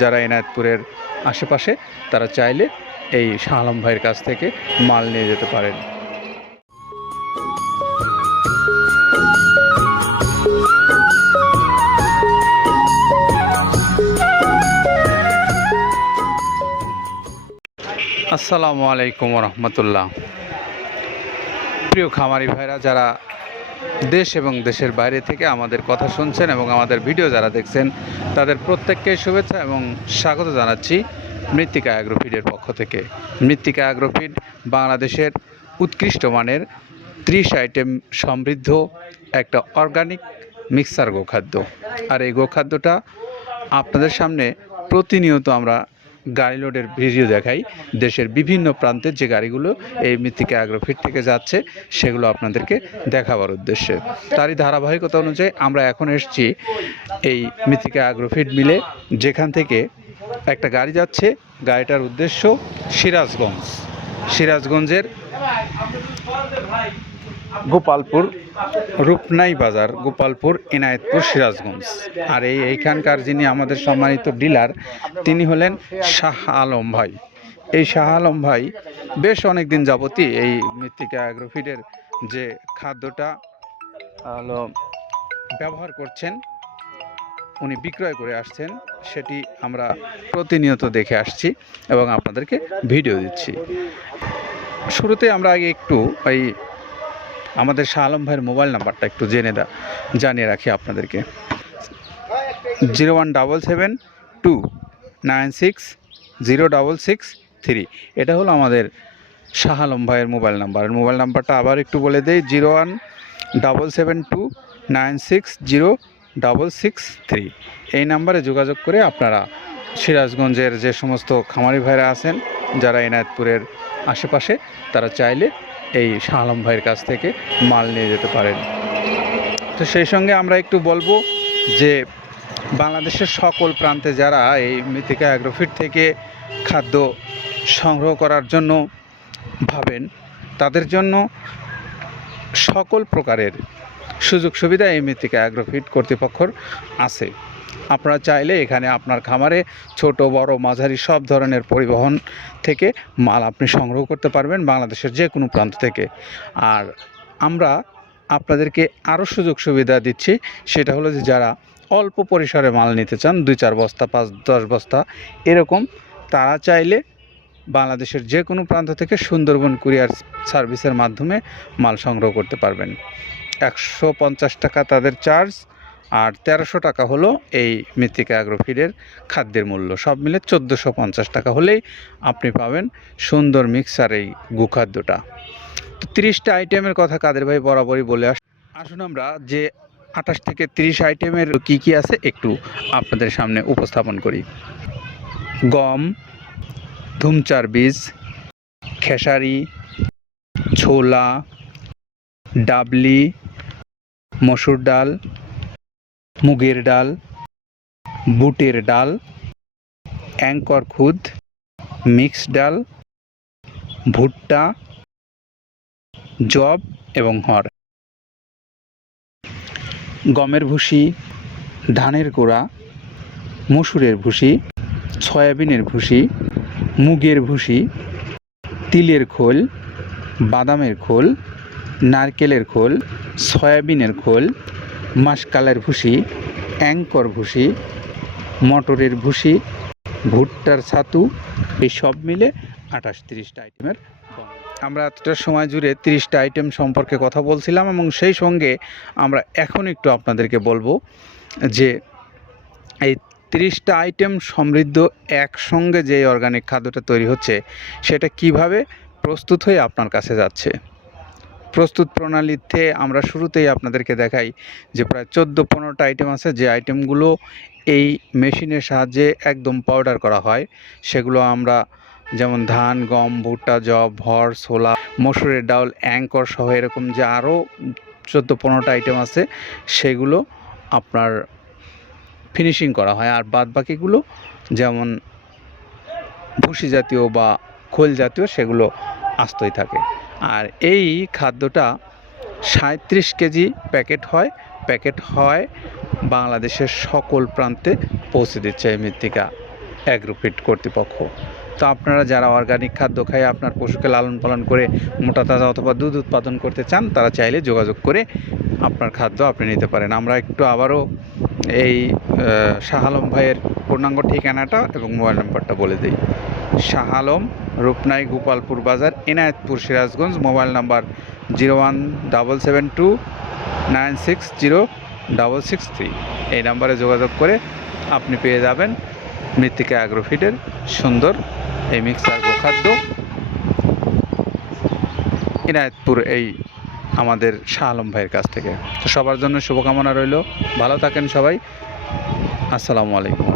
যারা এনায়তপুরের আশেপাশে, তারা চাইলে এই শাহ আলম ভাইয়ের কাছ থেকে মাল নিয়ে যেতে পারেন। আসসালামু আলাইকুম রহমতুল্লাহ। প্রিয় খামারি ভাইরা, যারা দেশ এবং দেশের বাইরে থেকে আমাদের কথা শুনছেন এবং আমাদের ভিডিও যারা দেখছেন, তাদের প্রত্যেককে শুভেচ্ছা এবং স্বাগত জানাচ্ছি মৃত্তিকা অ্যাগ্রোফিডের পক্ষ থেকে। মৃত্তিকা অ্যাগ্রোফিড বাংলাদেশের উৎকৃষ্ট মানের ত্রিশ আইটেম সমৃদ্ধ একটা অর্গানিক মিক্সার গোখাদ্য। আর এই গোখাদ্যটা আপনাদের সামনে প্রতিনিয়ত আমরা গাড়ি লোডের ভিডিও দেখাই। দেশের বিভিন্ন প্রান্তের যে গাড়িগুলো এই মৃত্তিকা অ্যাগ্রোফিট থেকে যাচ্ছে, সেগুলো আপনাদেরকে দেখাবার উদ্দেশ্যে। তারই ধারাবাহিকতা অনুযায়ী আমরা এখন এসেছি এই মৃত্তিকা অ্যাগ্রোফিট মিলে যেখান থেকে একটা গাড়ি যাচ্ছে। গাড়িটার উদ্দেশ্য সিরাজগঞ্জ। সিরাজগঞ্জের গোপালপুর রূপনাই বাজার, গোপালপুর, এনায়েতপুর, সিরাজগঞ্জ। আর এই এইখানকার যিনি আমাদের সম্মানিত ডিলার, তিনি হলেন শাহ আলম ভাই। এই শাহ আলম ভাই বেশ অনেক দিন যাবতই এই মৃত্তিকা অ্যাগ্রোফিডের যে খাদ্যটা হলো ব্যবহার করছেন, উনি বিক্রয় করে আসছেন, সেটি আমরা প্রতিনিয়ত দেখে আসছি এবং আপনাদেরকে ভিডিও দিচ্ছি। শুরুতে আমরা আগে একটু এই আমাদের শাহ আলম ভাইয়ের মোবাইল নাম্বারটা একটু জেনে দা, জানিয়ে রাখি আপনাদেরকে। Zero one double seven two nine six zero double six three. এটা হলো আমাদের শাহ আলম ভাইয়ের মোবাইল নাম্বার। মোবাইল নাম্বারটা আবার একটু বলে দেই, zero one double seven two nine six zero double six three. এই নাম্বারে যোগাযোগ করে আপনারা সিরাজগঞ্জের যে সমস্ত খামারি ভাইরা আছেন, যারা এনায়তপুরের আশেপাশে, তারা চাইলে এই শাহ ভাইয়ের কাছ থেকে মাল নিয়ে যেতে পারেন। তো সেই সঙ্গে আমরা একটু বলব যে বাংলাদেশের সকল প্রান্তে যারা এই মৃত্তিকা অ্যাগ্রোফিট থেকে খাদ্য সংগ্রহ করার জন্য ভাবেন, তাদের জন্য সকল প্রকারের সুযোগ সুবিধা এই মৃত্তিকা অ্যাগ্রোফিট কর্তৃপক্ষর আছে। আপনারা চাইলে এখানে আপনার খামারে ছোট, বড়, মাঝারি সব ধরনের পরিবহন থেকে মাল আপনি সংগ্রহ করতে পারবেন বাংলাদেশের যে কোনো প্রান্ত থেকে। আর আমরা আপনাদেরকে আরও সুযোগ সুবিধা দিচ্ছি, সেটা হলো যে যারা অল্প পরিসরে মাল নিতে চান, দুই চার বস্তা, পাঁচ, দশ বস্তা, এরকম, তারা চাইলে বাংলাদেশের যে কোনো প্রান্ত থেকে সুন্দরবন কুরিয়ার সার্ভিসের মাধ্যমে মাল সংগ্রহ করতে পারবেন। একশো পঞ্চাশ টাকা তাদের চার্জ আর তেরোশো টাকা হলো এই মৃত্তিকা অ্যাগ্রোফিডের খাদ্যের মূল্য। সব মিলে চোদ্দোশো পঞ্চাশ টাকা হলেই আপনি পাবেন সুন্দর মিক্সার এই গুখাদ্যটা। তো তিরিশটা আইটেমের কথা কাদের ভাই বরাবরই বলে আস আসুন আমরা যে আঠাশ থেকে তিরিশ আইটেমের কি কি আছে একটু আপনাদের সামনে উপস্থাপন করি। গম, ধুমচার বীজ, খেসারি, ছোলা, ডাবলি, মসুর ডাল মুগের ডাল, বুটের ডাল, অ্যাঙ্কর খুদ মিক্স ডাল, ভুট্টা, জব এবং হর। গমের ভুসি, ধানের গোড়া, মসুরের ভুসি, সয়াবিনের ভুসি, মুগের ভুসি, তিলের খোল, বাদামের খোল, নারকেলের খোল, সয়াবিনের খোল মাসকালের ভুসি, অ্যাঙ্কর ভুসি, মটরের ভুসি, ভুট্টার ছাতু, এই সব মিলে আঠাশ তিরিশটা আইটেমের আমরা এতটা সময় জুড়ে তিরিশটা আইটেম সম্পর্কে কথা বলছিলাম এবং সেই সঙ্গে আমরা এখন একটু আপনাদেরকে বলব যে এই তিরিশটা আইটেম সমৃদ্ধ একসঙ্গে যে অর্গানিক খাদ্যটা তৈরি হচ্ছে, সেটা কীভাবে প্রস্তুত হয়ে আপনার কাছে যাচ্ছে। প্রস্তুত প্রণালীতে আমরা শুরুতেই আপনাদেরকে দেখাই যে প্রায় চোদ্দ পনেরোটা আইটেম আছে। যে আইটেমগুলো এই মেশিনের সাহায্যে একদম পাউডার করা হয়, সেগুলো আমরা যেমন ধান, গম, ভুট্টা জব ভর ছোলা, মসুরের ডাল, অ্যাঙ্কর সহ এরকম যে আরও চোদ্দ পনেরোটা আইটেম আছে, সেগুলো আপনার ফিনিশিং করা হয়। আর বাদ বাকিগুলো যেমন ভুসি জাতীয় বা খোল জাতীয়, সেগুলো আস্তই থাকে। আর এই খাদ্যটা সাঁত্রিশ কেজি প্যাকেট হয়। প্যাকেট হয় বাংলাদেশের সকল প্রান্তে পৌঁছে দিচ্ছে এই মৃত্তিকা অ্যাগ্রোফিট কর্তৃপক্ষ। তো আপনারা যারা অর্গানিক খাদ্য খায় আপনার পশুকে লালন পালন করে মোটা তাজা অথবা দুধ উৎপাদন করতে চান, তারা চাইলে যোগাযোগ করে আপনার খাদ্য আপনি নিতে পারেন। আমরা একটু আবারও এই শাহ আলম ভাইয়ের পূর্ণাঙ্গ ঠিকানাটা এবং মোবাইল নম্বরটা বলে দিই। শাহ আলম রূপনাই গোপালপুর বাজার, Enayetpur Sirajganj, mobile number zero one double seven two nine six zero double six three. এই নাম্বারে যোগাযোগ করে আপনি পেয়ে যাবেন মৃত্তিকা অ্যাগ্রোফিটের সুন্দর এই মিক্সার গোখাদ্য ইনায়তপুর এই আমাদের শাহ আলম ভাইয়ের কাছ থেকে। তো সবার জন্য শুভকামনা রইল। ভালো থাকেন সবাই। আসসালামু আলাইকুম।